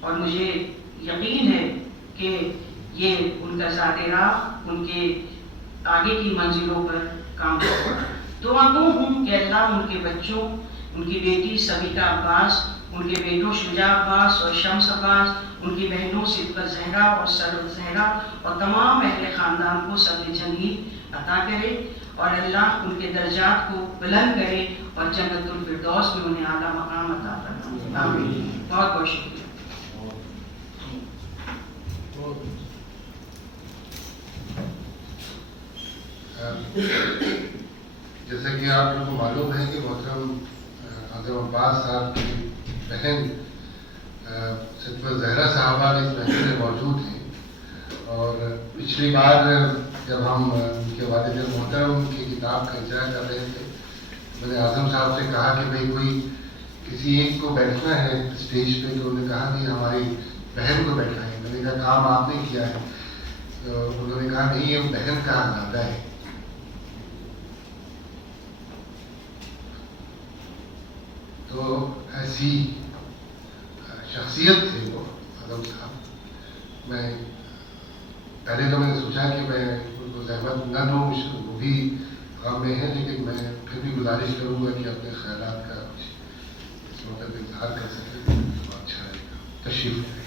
اور مجھے یقین ہے کہ یہ ان کا ذات راہ ان کے آگے کی منزلوں پر کام کرے. دعا گو ہوں کہ اللہ ان کے بچوں، ان کی بیٹی سبیکا عباس، ان کے بیٹوں شجاع عباس اور شمس عباس، ان کی بہنوں صدقت زہرا اور سرور زہرا اور تمام اہل خاندان کو صبر جمیل عطا کرے، اور اللہ ان کے درجات کو بلند کرے اور جنت الفردوس میں انہیں اعلیٰ مقام عطا فرمائے. آمین. بہت بہت شکریہ. جیسا کہ آپ لوگوں کو معلوم ہے کہ محترم اعظم عباس صاحب کی بہن صدقت زہرا صاحبہ اس محفل میں موجود ہیں، اور پچھلی بار جب ہم ان کے والد محترم کی کتاب کا اجرا کر رہے تھے، میں نے اعظم صاحب سے کہا کہ بھائی کوئی کسی ایک کو بیٹھنا ہے اسٹیج پہ، تو انہوں نے کہا نہیں ہماری بہن کو بیٹھنا ہے. میں نے کہا کام آپ نے کیا ہے، تو انہوں نے کہا نہیں یہ بہن کا اندازہ ہے. تو ایسی شخصیت تھے وہ اعظم صاحب. میں پہلے تو میں نے سوچا کہ میں ان کو زحمت نہ دوں، وہ بھی غم میں ہے، لیکن میں پھر بھی گزارش کروں گا کہ اپنے خیالات کا کچھ اس موقع پہ اظہار کر سکیں تو اچھا رہے گا. تشریف لائیں.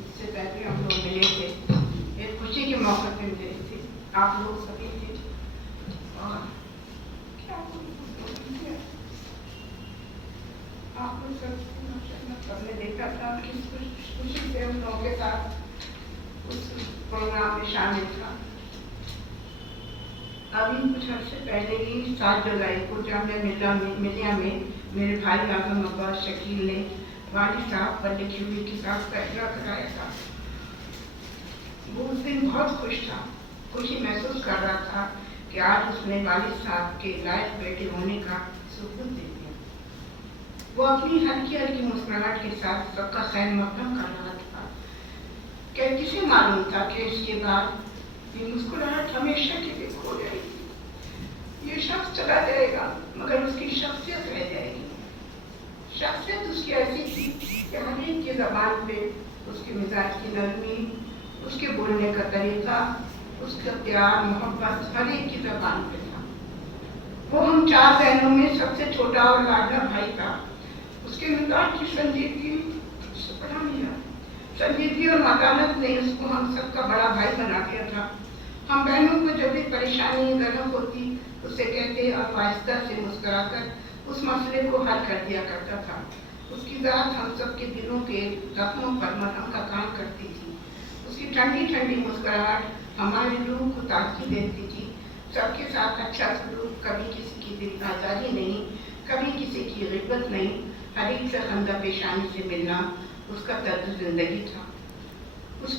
اس سے پہلے ہم لوگ ملے تھے، ایک خوشی کے موقع پہ ملے تھے، آپ لوگ سبھی تھے، اور کیا آپ لوگ سب نے دیکھا تھا کس خوشی سے ہم لوگوں کے ساتھ اس پروگرام میں شامل تھا. ابھی کچھ عرصے پہلے ہی 7 جولائی کو جامعہ ملیہ میں میرے بھائی اعظم عباس شکیل نے والد صاحب پر لکھی ہوئی کتاب کا اجرا کرایا تھا. وہ اس دن بہت خوش تھا، خوشی محسوس کر رہا تھا کہ آج اس نے والد صاحب کے لائق بیٹے ہونے کا ثبوت دے دیا. وہ اپنی ہلکی ہلکی مسکراہٹ کے ساتھ سب کا خیر مقدم کر رہا تھا کہ کسے معلوم تھا کہ اس کے بعد یہ مسکراہٹ ہمیشہ کے لیے کھو جائے گی. یہ شخص چلا جائے گا مگر اس کی شخصیت رہ جائے گی. شخصیت اس کی ایسی تھی کہ ہر ایک کی زبان پہ اس کے مزاج کی نرمی، اس کے بولنے کا طریقہ، اس کا پیار محبت ہر ایک کی زبان پہ تھا. وہ ہم 4 بہنوں میں سب سے چھوٹا اور لاڈلا بھائی تھا. اس کے مزاج کی سنجیدگی اور متانت نے اس کو ہم سب کا بڑا بھائی بنا دیا تھا. ہم بہنوں کو جب بھی پریشانی غلط ہوتی اسے کہتے اور آہستہ سے مسکرا کر اس مسئلے کو حل کر دیا کرتا تھا. اس کی ذات ہم سب کے دلوں کے زخموں پر مرہم کا کام کرتی تھی. اس کی ٹھنڈی ٹھنڈی مسکراہٹ ہماری روح کو تازگی دیتی تھی. سب کے ساتھ اچھا سلوک، کبھی کسی کی دل آزاری نہیں، کبھی کسی کی غیبت نہیں، ہر ایک سے خندہ پیشانی سے ملنا اس کا طرز زندگی تھا. اس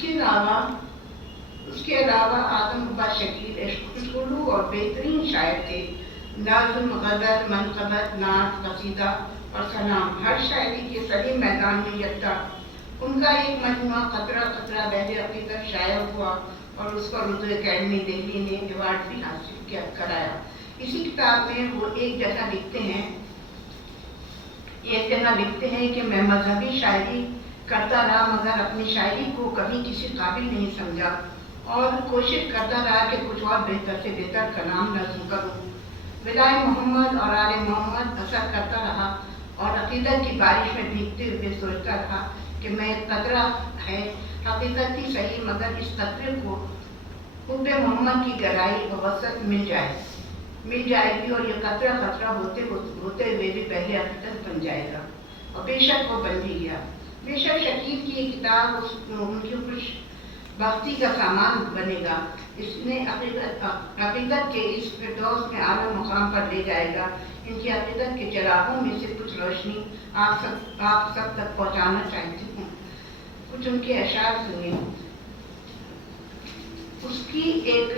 کے علاوہ اعظم عباس شکیل خوشگلو اور بہترین شاعر تھے. نظم، غزل، منقبت، نعت، قصیدہ اور سلام ہر شاعری کے سلیم میدان میں یکتا. ان کا ایک مجموعہ قطرہ قطرہ بحر عقیدت شائع ہوا اور اس پر اردو اکیڈمی دہلی نے ایوارڈ بھی حاصل کرایا. اسی کتاب میں وہ ایک جگہ لکھتے ہیں کہ میں مذہبی شاعری کرتا رہا مگر اپنی شاعری کو کبھی کسی قابل نہیں سمجھا اور کوشش کرتا رہا کہ کچھ اور بہتر سے بہتر کلام نظم کروں. ولائے محمد اور آل محمد اثر کرتا رہا اور عقیدت کی بارش میں بھیگتے ہوئے سوچتا رہا کہ میں قطرہ ہے حقیقت ہی صحیح مگر اس قطرے کو حب محمد کی گہرائی و وسعت مل جائے گی اور یہ قطرہ قطرہ ہوتے ہوئے بھی پہلے حقیقت بن جائے گا. اور بے شک وہ بن بھی گیا. بے شک شکیل کی یہ کتاب ان کی خوش بختی کا سامان بنے گا. اس نے عقیدت کے اس فردوس میں اعلیٰ مقام پر لے جائے گا. ان کی عقیدت کے چراغوں میں سے کچھ روشنی آپ سب تک پہنچانا چاہتی ہوں. کچھ ان کے اشعار سنیے. اس کی ایک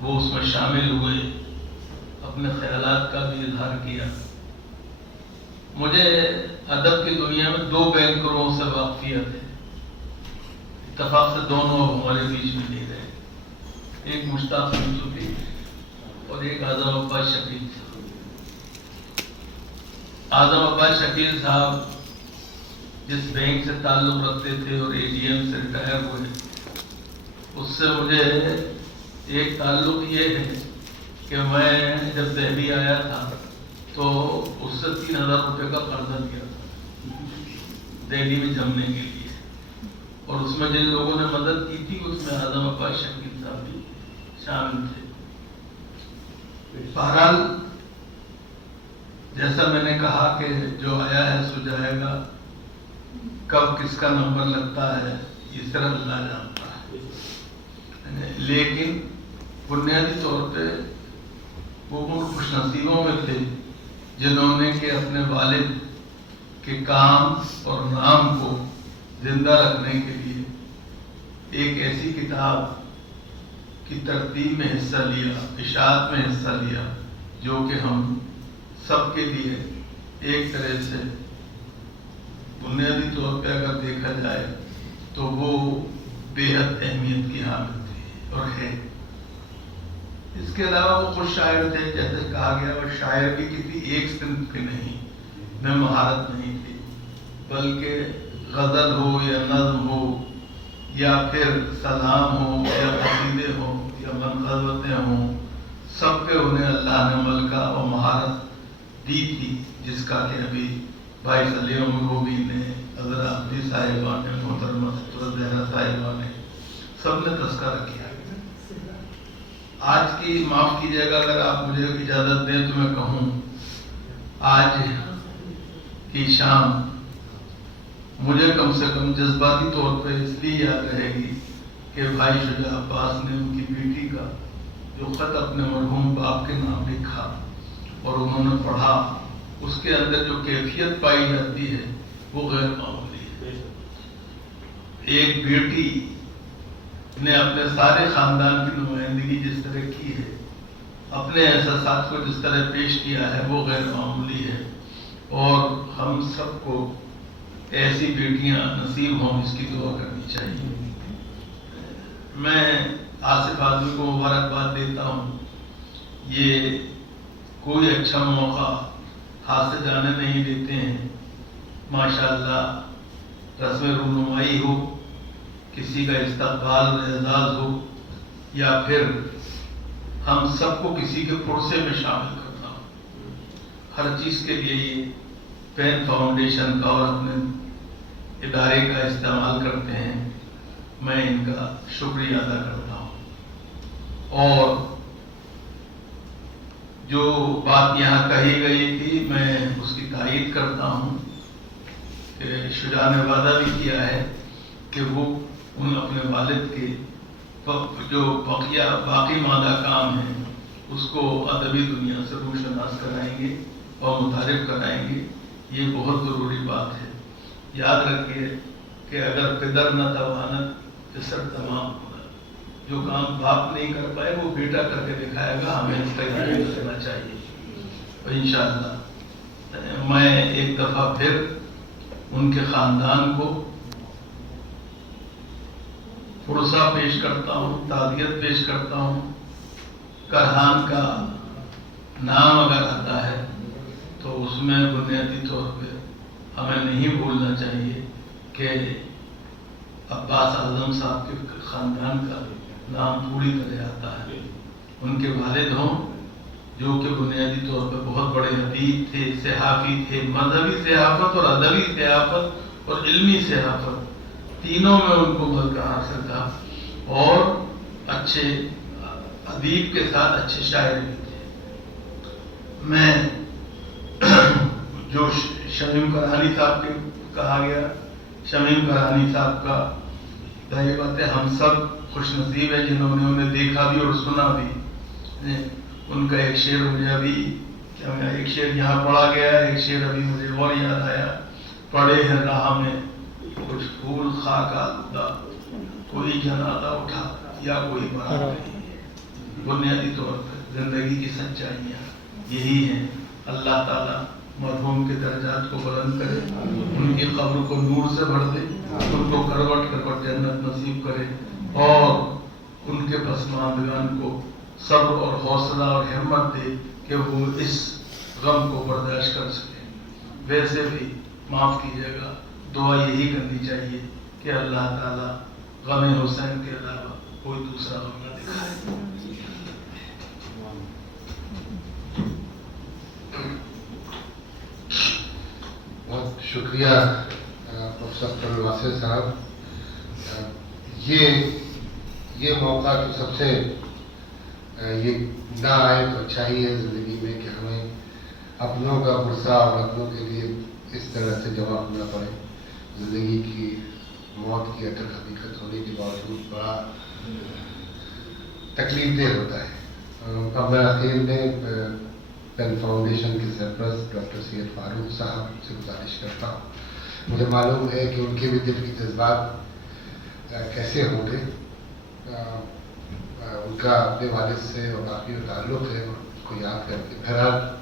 وہ اس میں شامل ہوئے، اپنے خیالات کا بھی اظہار کیا۔ مجھے ادب کی دنیا میں 2 بینکروں سے واقفیت ہے، اتفاق سے دونوں اب ہمارے بیچ میں نہیں رہے، ایک مشتاق یوسفی اور ایک اعظم عباس شکیل صاحب۔ اعظم عباس شکیل صاحب جس بینک سے تعلق رکھتے تھے اور ADM سے ریٹائر ہوئے، اس سے مجھے ایک تعلق یہ ہے کہ میں جب دہلی آیا تھا تو اس سے 3000 روپے کا قرضہ دیا تھا دہلی میں جمنے کے لیے، اور اس میں جن لوگوں نے مدد کی تھی اس میں اعظم عباس شکیل صاحب بھی شامل تھے۔ بہرحال جیسا میں نے کہا کہ جو آیا ہے سو جائے گا، کب کس کا نمبر لگتا ہے یہ صرف اللہ جانتا ہے، لیکن بنیادی طور پہ وہ ان خوش نصیبوں میں تھے جنہوں نے کہ اپنے والد کے کام اور نام کو زندہ رکھنے کے لیے ایک ایسی کتاب کی ترتیب میں حصہ لیا، اشاعت میں حصہ لیا، جو کہ ہم سب کے لیے ایک طرح سے بنیادی طور پہ اگر دیکھا جائے تو وہ بے حد اہمیت کی حامل تھی اور ہے۔ اس کے علاوہ وہ خود شاعر تھے، جیسے کہا گیا، وہ شاعر بھی کسی ایک صنف کے نہیں، میں مہارت نہیں تھی، بلکہ غزل ہو یا نظم ہو یا پھر سلام ہو یا قصیدے ہوں یا منقبتیں ہوں، سب پہ انہیں اللہ نے ملکہ اور مہارت دی تھی، جس کا کہ ابھی بھائی سلیم روبی نے، حضرت عبدی صاحبہ نے، محترمہ زہرا صاحبہ نے، سب نے تذکرہ کیا۔ آج کی، معاف کیجیے گا اگر آپ مجھے اجازت دیں تو میں کہوں، آج کی شام مجھے کم سے کم جذباتی طور پہ اس لیے یاد رہے گی کہ بھائی شجاع عباس نے ان کی بیٹی کا جو خط اپنے مرحوم باپ کے نام لکھا اور انہوں نے پڑھا، اس کے اندر جو کیفیت پائی جاتی ہے وہ غیر معمولی ہے۔ ایک بیٹی نے اپنے سارے خاندان کی نمائندگی جس طرح کی ہے، اپنے احساسات کو جس طرح پیش کیا ہے، وہ غیر معمولی ہے، اور ہم سب کو ایسی بیٹیاں نصیب ہوں، اس کی دعا کرنی چاہیے۔ میں آصف آدمی کو مبارکباد دیتا ہوں، یہ کوئی اچھا موقع ہاتھ سے جانے نہیں دیتے ہیں، ماشاءاللہ رسم رونمائی ہو، کسی کا استقبال اعزاز ہو، یا پھر ہم سب کو کسی کے پرسے میں شامل کرنا ہو، ہر چیز کے لیے یہ پین فاؤنڈیشن کا اور اپنے ادارے کا استعمال کرتے ہیں، میں ان کا شکریہ ادا کرتا ہوں۔ اور جو بات یہاں کہی گئی تھی میں اس کی تائید کرتا ہوں کہ شجاع نے وعدہ بھی کیا ہے کہ وہ ان اپنے والد کے جو باقی مادہ کام ہیں اس کو ادبی دنیا سے روشناس کرائیں گے اور متعارف کرائیں گے، یہ بہت ضروری بات ہے۔ یاد رکھیے کہ اگر پدر نہ توانت پسر تمام ہوگا، جو کام باپ نہیں کر پائے وہ بیٹا کر کے دکھائے گا، ہمیں اس کا یاد رکھنا چاہیے۔ اور انشاءاللہ میں ایک دفعہ پھر ان کے خاندان کو پرسہ پیش کرتا ہوں، تعزیت پیش کرتا ہوں۔ کرہان کا نام اگر آتا ہے تو اس میں بنیادی طور پہ ہمیں نہیں بھولنا چاہیے کہ عباس اعظم صاحب کے خاندان کا نام پوری طرح آتا ہے۔ ان کے والد ہوں جو کہ بنیادی طور پہ بہت بڑے ادیب تھے، صحافی تھے، مذہبی صحافت اور ادبی صحافت اور علمی صحافت تینوں میں ان کو ملکہ حاصل تھا، اور اچھے ادیب کے ساتھ اچھے شاعر بھی تھے۔ میں جو شمیم کرانی صاحب کے کہا گیا، شمیم کرانی صاحب کا ظاہر بات ہے ہم سب خوش نصیب ہیں جنہوں نے انہیں دیکھا بھی اور سنا بھی۔ ان کا ایک شعر مجھے ابھی ایک شعر یہاں پڑھا گیا ہے، ایک شعر ابھی مجھے اور یاد آیا، پڑے ہیں راہ میں کچھ پھول خاک آلودہ، کوئی جنازہ اٹھا یا کوئی بارات نہیں۔ بنیادی طور پر زندگی کی سچائیاں یہی ہیں. اللہ تعالیٰ مرحوم کے درجات کو بلند کرے, ان کی قبر کو نور سے بھر دے, ان کو کروٹ کروٹ جنت نصیب کرے, اور ان کے پسماندگان کو صبر اور حوصلہ اور ہمت دے کہ وہ اس غم کو برداشت کر سکیں. ویسے بھی معاف کیجیے گا, دعا یہی کرنی چاہیے کہ اللہ تعالیٰ غم حسین کے علاوہ کوئی دوسرا غم نہ دکھائے. بہت شکریہ پروفیسر عبد الواسع صاحب. یہ موقع تو سب سے یہ نہ آئے تو اچھا ہی ہے زندگی میں کہ ہمیں اپنوں کا غصہ اور اپنوں کے لیے اس طرح سے جواب ہونا پڑے. زندگی کی موت کی اٹل حقیقت ہونے کے باوجود بڑا تکلیف دہ ہوتا ہے. اب میں آخر میں پین فاؤنڈیشن کے سرپرست ڈاکٹر سید فاروق صاحب سے گزارش کرتا ہوں. مجھے معلوم ہے کہ ان کے بھی دل کی جذبات کیسے ہوں گے. ان کا اپنے والد سے اور کافی تعلق ہے, اور اس کو یاد کر کے بہرحال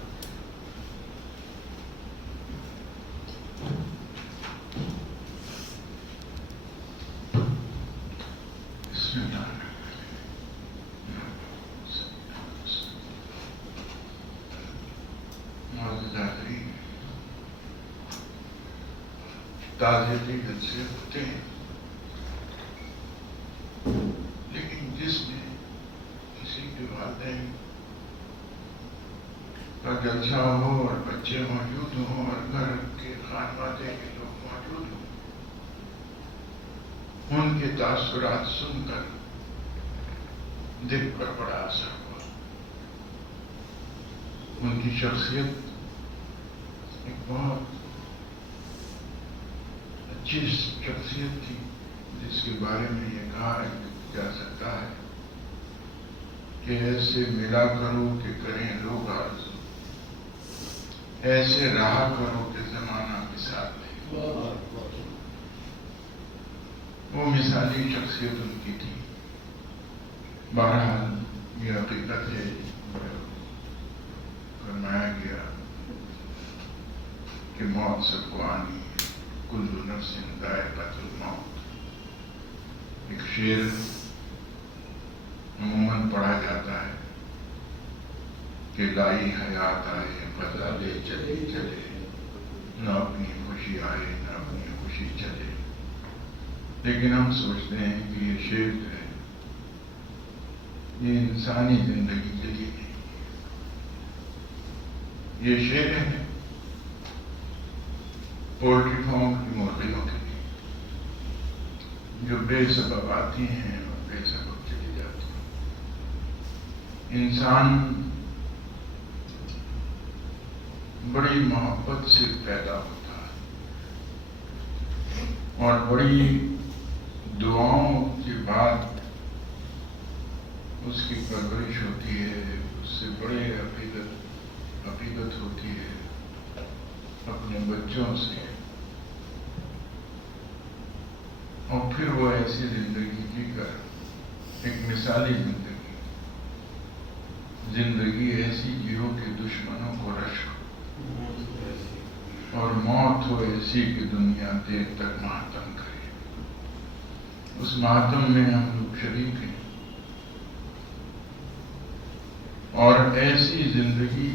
تعزیت سے ہوتے ہیں, لیکن جس میں کسی کے والدین کا جلسہ ہو اور بچے موجود ہوں اور گھر کے خانوادے کے لوگ موجود ہوں, ان کے تاثرات سن کر دل پر بڑا اثر ہوا. ان کی شخصیت ایک بہت اچھی شخصیت تھی جس کے بارے میں یہ کہا جا سکتا ہے کہ ایسے ملا کرو کہ کریں لوگ آرزو, ایسے رہا کرو کہ زمانہ مثال دے. وہ مثالی شخصیت ان کی تھی. بہرحال یہ حقیقت ہے, فرمایا گیا کہ موت سب کو آنی ہے, کل نفس ذائقۃ الموت. ایک شعر عموماً پڑھا جاتا ہے کہ لائی حیات آئے قضا لے چلے چلے, نہ اپنی خوشی آئے نہ اپنی خوشی چلے. لیکن ہم سوچتے ہیں کہ یہ شعر جو ہے یہ انسانی زندگی کے لیے نہیں, یہ شعر ہے پولٹری فارم کی مرغیوں کے لیے جو بے سبب آتی ہیں اور بے سبب چلی جاتی ہیں. انسان بڑی محبت سے پیدا ہوتا ہے اور بڑی دعاؤں کے بعد اس کی پرورش ہوتی ہے, اس سے بڑے عقیدت ہوتی ہے اپنے بچوں سے, اور پھر وہ ایسی زندگی جی کر ایک مثالی زندگی ایسی جیو کہ دشمنوں کو رشک اور موت ہو ایسی کہ دنیا دیر تک ماتم کرے. اس ماتم میں ہم لوگ شریک ہیں, اور ایسی زندگی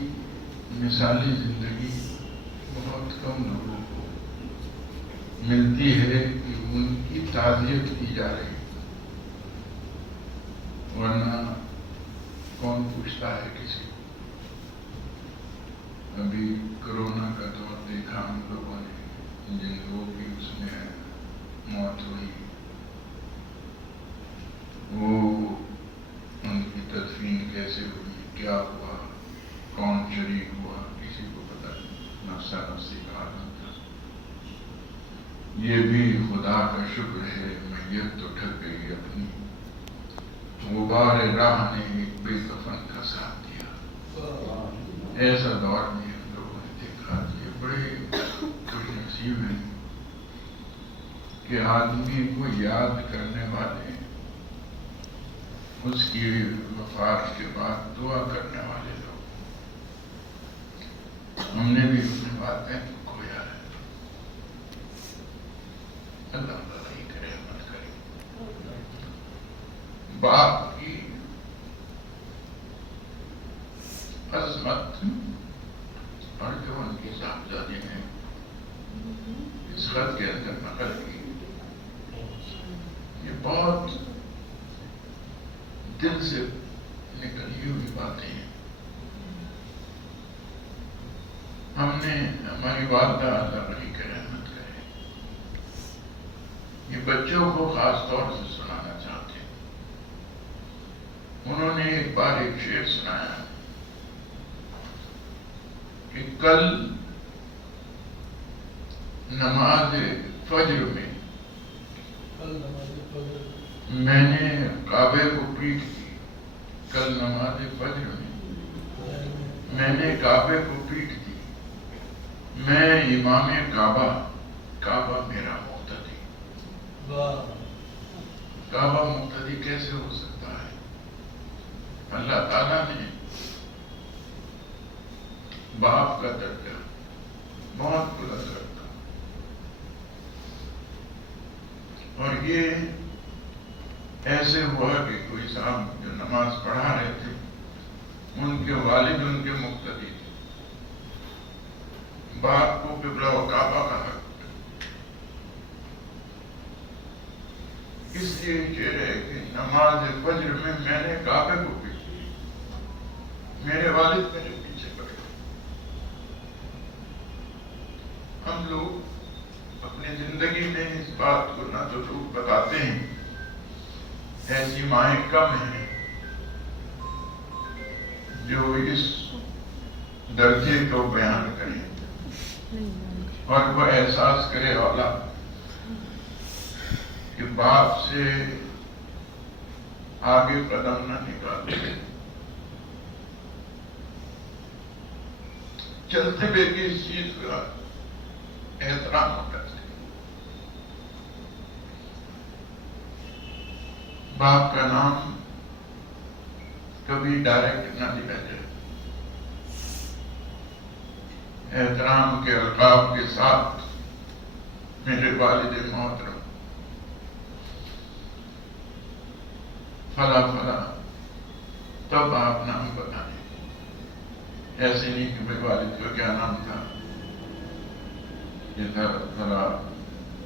مثالی زندگی بہت کم لوگوں کو ملتی ہے کہ ان کی تعزیت کی جا رہی, ورنہ کون پوچھتا ہے کسی کو. ابھی کرونا کا دور دیکھا ہم لوگوں نے, جن لوگوں کی اس میں موت ہوئی وہ ان کی تدفین کیسے ہوئی, کیا ہوا, کون شریک ہوا, کسی کو پتہ نہیں. نفسا نفسی کا عالم تھا. یہ بھی خدا کا شکر ہے میت تو ڈھک گئی اپنی, غبار راہ نے ایک بے کفن کا ساتھ دیا. ایسا دور میں ہم لوگوں نے دیکھا. یہ بڑے خوش نصیب ہیں کہ آدمی کو یاد کرنے والے اس کی وفات کے بعد دعا کرنے والے لوگ، ہم نے بھی اپنے والدین کو کھویا ہے. اللہ تعالیٰ ہی کرے، رحمت کرے. باپ کی عظمت اور جو ان کی صاحبزادی نے اس خط کے اندر نقل کی، یہ بہت دل سے نکلی ہوئی باتیں ہیں. ہم نے ہماری والدہ اللہ علیہ کی رحمت کرے، یہ بچوں کو خاص طور سے سنانا چاہتے ہیں. انہوں نے ایک بار ایک شعر سنایا کہ کل نماز فجر میں میں نے کعبے کو پیٹ دی. کل نماز فجر میں میں نے کعبے کو پیٹ دی. میں امام کعبہ، کعبہ میرا مقتدی. کعبہ مقتدی کیسے ہو سکتا ہے؟ اللہ تعالیٰ نے باپ کا درجہ بہت بلند رکھا، اور یہ ایسے ہوا کہ کوئی صاحب جو نماز پڑھا رہے تھے، ان کے والد ان کے مقتدی تھے. باپ کو قبلہ و کعبہ کا حق، اس لیے شعر ہے کہ نماز فجر میں نے کعبے کو پیٹ دی، میرے والد میرے پیچھے پڑے. ہم لوگ اپنی زندگی میں اس بات کو نہ تو لوگ بتاتے ہیں، ایسی مائیں کم ہیں جو اس درجے کو بیان کریں اور وہ احساس کرے والا کہ باپ سے آگے قدم نہ نکالتے. چلتے ہوئے بھی اس چیز کا احترام کرتے. باپ کا نام کبھی ڈائریکٹ نہ لیا جائے. احترام کے القاب کے ساتھ میرے والد محترم فلاں فلاں، تب آپ نام بتائیں. ایسے نہیں کہ میرے والد کا کیا نام تھا، یہ تھا فلاں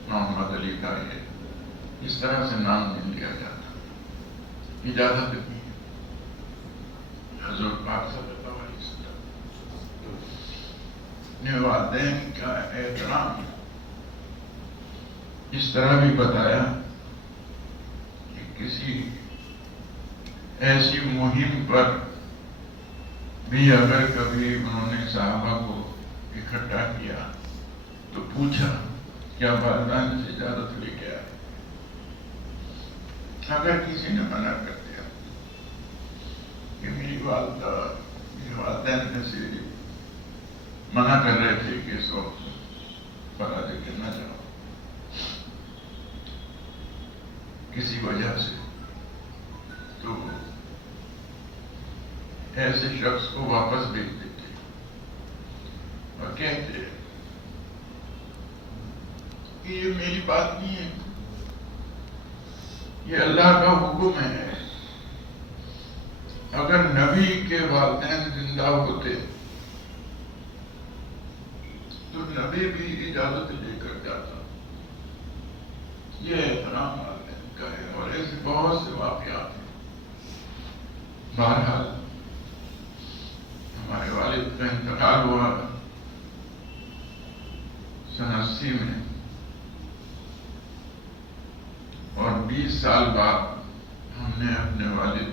محمد علی کا. یہ اس طرح سے نام نہیں لیا جاتا، اجازت نہیں ہے. حضور پاک صلی اللہ علیہ وسلم نے والدین کا احترام اس طرح بھی بتایا کہ کسی ایسی مہم پر بھی اگر کبھی انہوں نے صحابہ کو اکٹھا کیا تو پوچھا کیا والدین سے اجازت لے کے آئے. اگر کسی نے منع کر دیا کہ میری والدہ میرے والدین میں سے منع کر رہے تھے کہ اس وقت پڑھا دے کے نہ جاؤ کسی وجہ سے، تو ایسے شخص کو واپس بھیج دیتے اور کہتے کہ یہ میری بات نہیں ہے، یہ اللہ کا حکم ہے. اگر نبی کے والدین زندہ ہوتے تو نبی بھی اجازت لے کر جاتا. یہ احترام والدین کا ہے، اور ایسے بہت سے واقعات ہیں. بہرحال ہمارے والد کا انتقال ہوا سن 80 میں، اور 20 سال بعد ہم نے اپنے والد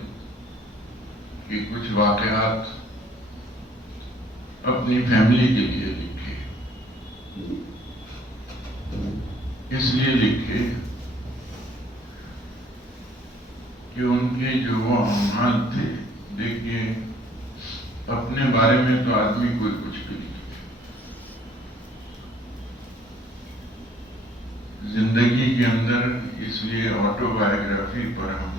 کی کچھ واقعات اپنی فیملی کے لیے لکھے. اس لیے لکھے کہ ان کے جو وہ اعمال تھے، دیکھیے اپنے بارے میں تو آدمی کوئی کچھ بھی نہیں، زندگی کے اندر اس لیے آٹو بایوگرافی پر ہم